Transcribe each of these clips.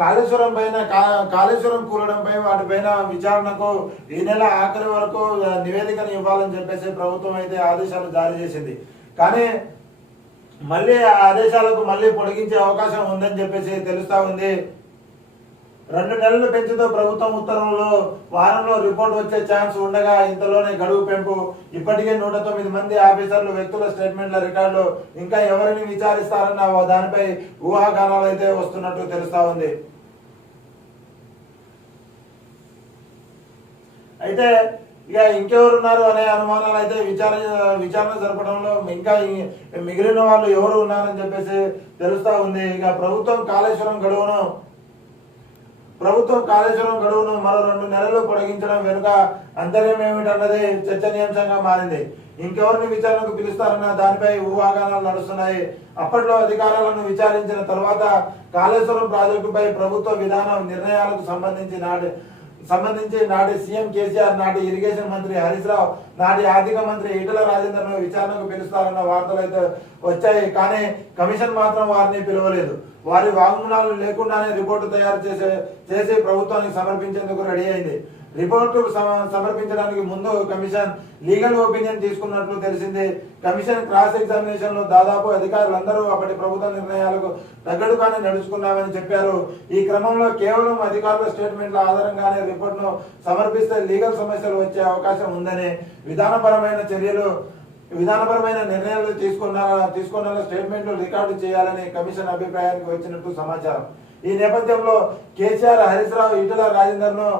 కాళేశ్వరం పైన కా- కాళేశ్వరం కూలడంపై వాటిపైన విచారణకు ఈ నెల ఆఖరి వరకు నివేదికను ఇవ్వాలని చెప్పేసి ప్రభుత్వం అయితే ఆదేశాలు జారీ చేసింది. కానీ మళ్ళీ ఆ ఆదేశాలకు మళ్ళీ పొడిగించే అవకాశం ఉందని చెప్పేసి తెలుస్తా ఉంది. రెండు నెలలు పెంచుతూ ప్రభుత్వం ఉత్తర్వులు వారంలో రిపోర్ట్ వచ్చే ఛాన్స్ ఉండగా ఇంతలోనే గడువు పెంపు. ఇప్పటికే నూట తొమ్మిది మంది ఆఫీసర్లు వ్యక్తుల స్టేట్మెంట్ల రికార్డులు ఇంకా ఎవరిని విచారిస్తారన్న దానిపై ఊహాగానాలు అయితే వస్తున్నట్టు తెలుస్తా ఉంది. అయితే ఇక ఇంకెవరున్నారు అనే అనుమానాలు అయితే విచారణ విచారణ జరపడంలో ఇంకా మిగిలిన వాళ్ళు ఎవరు ఉన్నారని చెప్పేసి తెలుస్తా ఉంది. ఇక ప్రభుత్వం కాళేశ్వరం గడువును ప్రభుత్వం కాళేశ్వరం గడువును మరో రెండు నెలలు పొడిగించడం వెనుక అంతర్యం ఏమిటన్నది చర్చనీయాంశంగా మారింది. ఇంకెవరిని విచారణకు పిలుస్తారన్న దానిపై ఊహాగానాలు నడుస్తున్నాయి. అప్పట్లో అధికారాలను విచారించిన తర్వాత కాళేశ్వరం ప్రాజెక్టుపై ప్రభుత్వ విధానం నిర్ణయాలకు సంబంధించి నాటి సంబంధించి నాటి సీఎం కేసీఆర్ నాటి ఇరిగేషన్ మంత్రి హరీష్ రావు నాటి ఆర్థిక మంత్రి ఈటల రాజేందర్ను విచారణకు పిలుస్తారన్న వార్తలు అయితే వచ్చాయి. కానీ కమిషన్ మాత్రం వారిని పిలవలేదు. వారి వాంగ్మూలాలు లేకుండానే రిపోర్టు తయారు చేసే చేసి ప్రభుత్వానికి సమర్పించేందుకు రెడీ అయింది. రిపోర్టు సమర్పించడానికి ముందు కమిషన్ లీగల్ ఒపీనియన్ తీసుకున్నట్లు తెలిసింది. కమిషన్ క్రాస్ ఎగ్జామినేషన్లో దాదాపు అధికారులందరూ అప్పటి ప్రభుత్వ నిర్ణయాలకు తగ్గడుగానే నడుచుకున్నామని చెప్పారు. ఈ క్రమంలో కేవలం అధికారుల స్టేట్మెంట్ల ఆధారంగానే రిపోర్ట్ను సమర్పిస్తే లీగల్ సమస్యలు వచ్చే అవకాశం ఉందని విధానపరమైన చర్యలు విధానపరమైన నిర్ణయాలు తీసుకున్న తీసుకున్న స్టేట్మెంట్లు రికార్డు చేయాలని కమిషన్ అభిప్రాయానికి వచ్చినట్టు సమాచారం. ఈ నేపథ్యంలో కేసీఆర్ హరీష్ రావు ఈటల రాజేందర్ను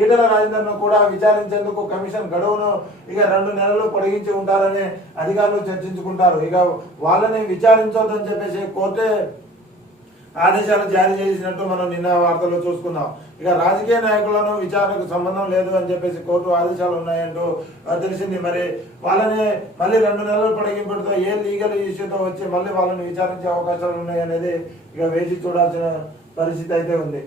ఈటల రాజేందర్ను కూడా విచారించేందుకు కమిషన్ గడువును ఇక రెండు నెలలు పొడిగించి ఉంటారని అధికారులు చర్చించుకుంటారు. ఇక వాళ్ళని విచారించొద్దని చెప్పేసి కోర్టే ఆదేశాలు జారీ చేసినట్టు మనం నిన్న వార్తల్లో చూసుకున్నాం. ఇక రాజకీయ నాయకులను విచారణకు సంబంధం లేదు అని చెప్పేసి కోర్టు ఆదేశాలు ఉన్నాయంటూ తెలిసింది. మరి వాళ్ళని మళ్ళీ రెండు నెలలు పొడిగింపుతో ఏ లీగల్ ఇష్యూతో వచ్చి మళ్ళీ వాళ్ళని విచారించే అవకాశాలు ఉన్నాయనేది ఇక వేచి చూడాల్సిన పరిస్థితి అయితే ఉంది.